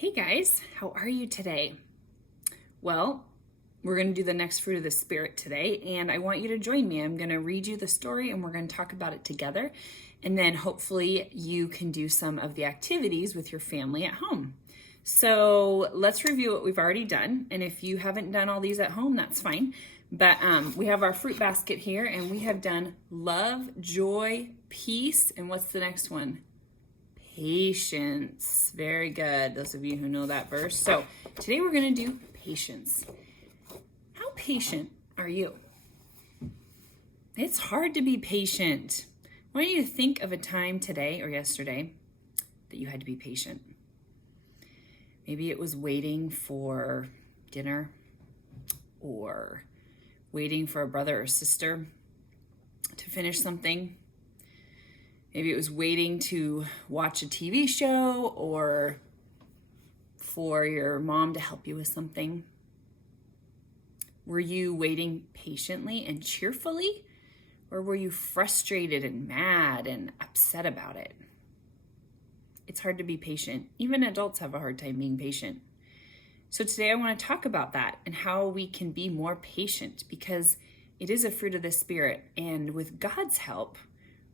Hey guys, how are you today? Well, we're going to do the next fruit of the Spirit today, and I want you to join me. I'm going to read you the story and we're going to talk about it together, and then hopefully you can do some of the activities with your family at home. So let's review what we've already done, and if you haven't done all these at home, that's fine. But we have our fruit basket here, and we have done love, joy, peace, and what's the next one? Patience. Very good, those of you who know that verse. So today we're going to do patience. How patient are you? It's hard to be patient. I want you to think of a time today or yesterday that you had to be patient. Maybe it was waiting for dinner, or waiting for a brother or sister to finish something. Maybe it was waiting to watch a TV show, or for your mom to help you with something. Were you waiting patiently and cheerfully, or were you frustrated and mad and upset about it? It's hard to be patient. Even adults have a hard time being patient. So today I want to talk about that and how we can be more patient, because it is a fruit of the Spirit, and with God's help,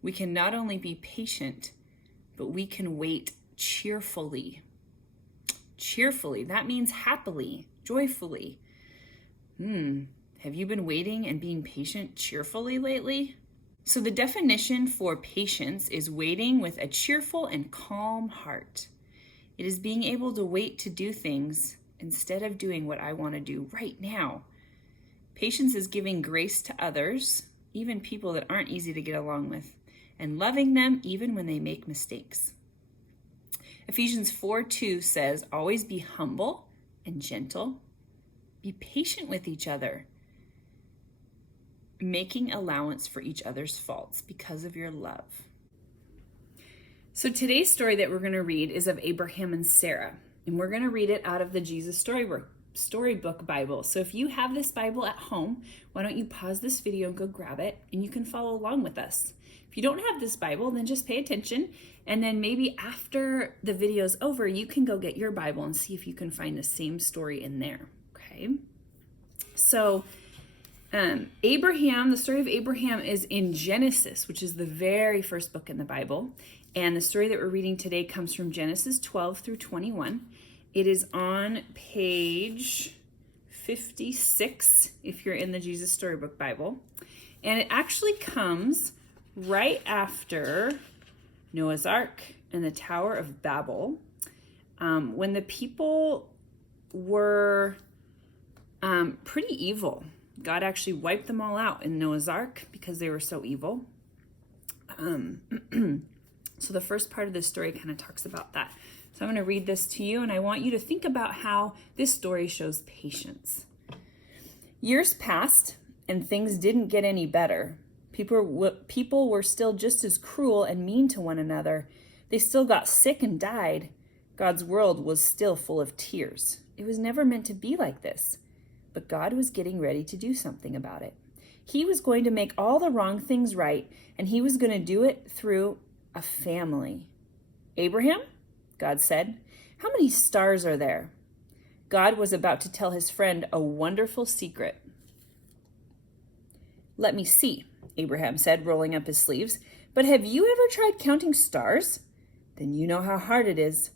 we can not only be patient, but we can wait cheerfully. Cheerfully, that means happily, joyfully. Have you been waiting and being patient cheerfully lately? So the definition for patience is waiting with a cheerful and calm heart. It is being able to wait to do things instead of doing what I want to do right now. Patience is giving grace to others, even people that aren't easy to get along with, and loving them even when they make mistakes. Ephesians 4:2 says, always be humble and gentle. Be patient with each other, making allowance for each other's faults because of your love. So today's story that we're going to read is of Abraham and Sarah, and we're going to read it out of the Jesus Storybook Bible. So if you have this Bible at home, why don't you pause this video and go grab it, and you can follow along with us. If you don't have this Bible, then just pay attention, and then maybe after the video's over, you can go get your Bible and see if you can find the same story in there, okay? So the story of Abraham is in Genesis, which is the very first book in the Bible, and the story that we're reading today comes from Genesis 12 through 21. It is on page 56 if you're in the Jesus Storybook Bible, and it actually comes right after Noah's Ark and the Tower of Babel, when the people were pretty evil. God actually wiped them all out in Noah's Ark because they were so evil. So the first part of this story kind of talks about that. So I'm going to read this to you, and I want you to think about how this story shows patience. Years passed, and things didn't get any better. People were still just as cruel and mean to one another. They still got sick and died. God's world was still full of tears. It was never meant to be like this. But God was getting ready to do something about it. He was going to make all the wrong things right, and he was going to do it through a family. Abraham, God said, how many stars are there? God was about to tell his friend a wonderful secret. Let me see, Abraham said, rolling up his sleeves. But have you ever tried counting stars? Then you know how hard it is.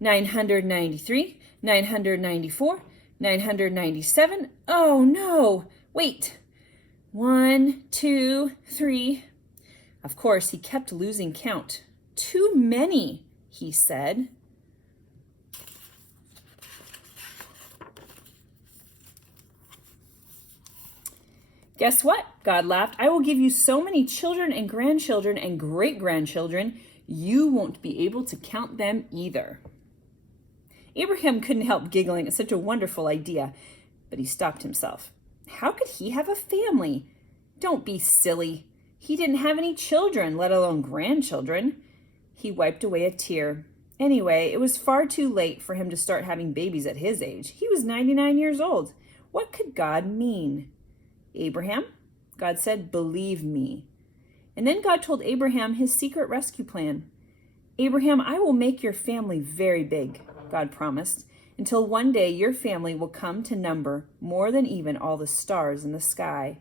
993, 994, 997. Oh no, wait. 1, 2, 3. Of course, he kept losing count. Too many, he said. Guess what? God laughed. I will give you so many children and grandchildren and great-grandchildren, you won't be able to count them either. Abraham couldn't help giggling at such a wonderful idea, but he stopped himself. How could he have a family? Don't be silly. He didn't have any children, let alone grandchildren. He wiped away a tear. Anyway, it was far too late for him to start having babies at his age. He was 99 years old. What could God mean? Abraham, God said, believe me. And then God told Abraham his secret rescue plan. Abraham, I will make your family very big. God promised, until one day your family will come to number more than even all the stars in the sky.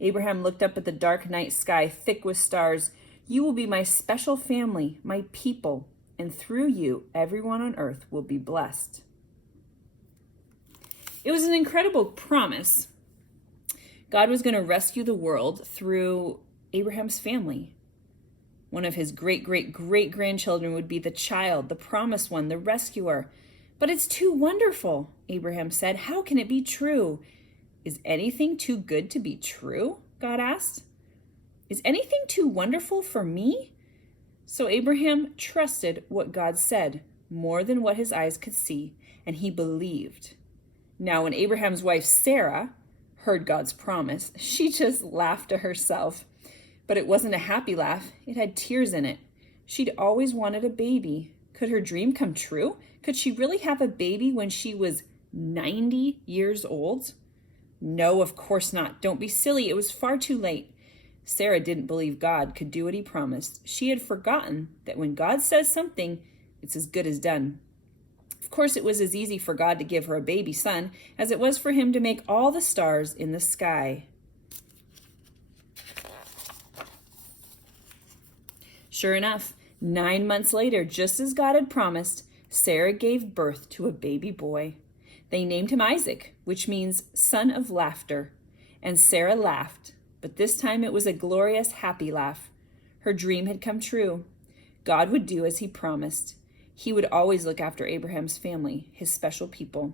Abraham looked up at the dark night sky, thick with stars. You will be my special family, my people, and through you, everyone on earth will be blessed. It was an incredible promise. God was going to rescue the world through Abraham's family. One of his great-great-great-grandchildren would be the child, the promised one, the rescuer. But it's too wonderful, Abraham said. How can it be true? Is anything too good to be true? God asked. Is anything too wonderful for me? So Abraham trusted what God said more than what his eyes could see, and he believed. Now, when Abraham's wife Sarah heard God's promise, she just laughed to herself. But it wasn't a happy laugh. It had tears in it. She'd always wanted a baby. Could her dream come true? Could she really have a baby when she was 90 years old? No, of course not. Don't be silly. It was far too late. Sarah didn't believe God could do what he promised. She had forgotten that when God says something, it's as good as done. Of course, it was as easy for God to give her a baby son as it was for him to make all the stars in the sky. Sure enough, 9 months later, just as God had promised, Sarah gave birth to a baby boy. They named him Isaac, which means son of laughter. And Sarah laughed, but this time it was a glorious, happy laugh. Her dream had come true. God would do as he promised. He would always look after Abraham's family, his special people.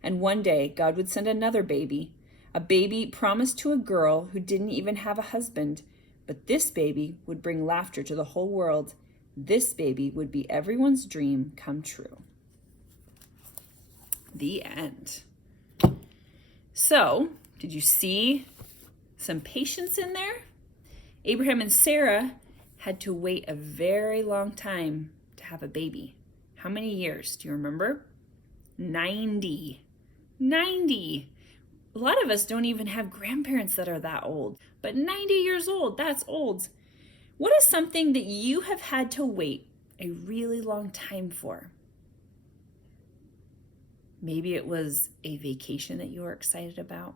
And one day, God would send another baby, a baby promised to a girl who didn't even have a husband. But this baby would bring laughter to the whole world. This baby would be everyone's dream come true. The end. So, did you see some patience in there? Abraham and Sarah had to wait a very long time to have a baby. How many years? Do you remember? 90. 90. A lot of us don't even have grandparents that are that old, but 90 years old, that's old. What is something that you have had to wait a really long time for? Maybe it was a vacation that you were excited about.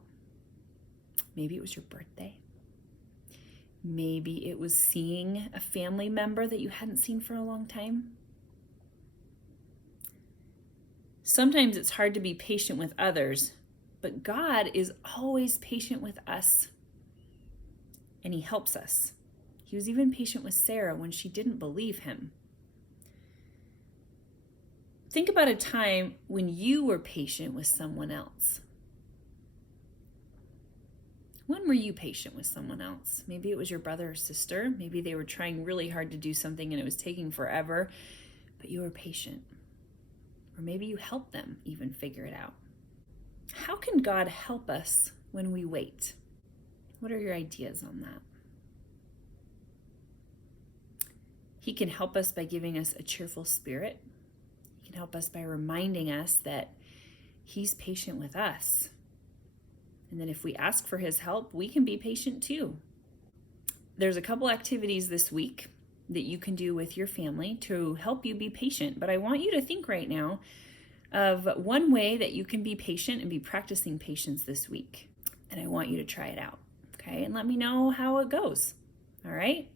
Maybe it was your birthday. Maybe it was seeing a family member that you hadn't seen for a long time. Sometimes it's hard to be patient with others, but God is always patient with us, and he helps us. He was even patient with Sarah when she didn't believe him. Think about a time when you were patient with someone else. When were you patient with someone else? Maybe it was your brother or sister. Maybe they were trying really hard to do something and it was taking forever, but you were patient. Or maybe you helped them even figure it out. How can God help us when we wait? What are your ideas on that? He can help us by giving us a cheerful spirit. He can help us by reminding us that he's patient with us. And that if we ask for his help, we can be patient too. There's a couple activities this week that you can do with your family to help you be patient. But I want you to think right now of one way that you can be patient and be practicing patience this week. And I want you to try it out, okay? And let me know how it goes, all right?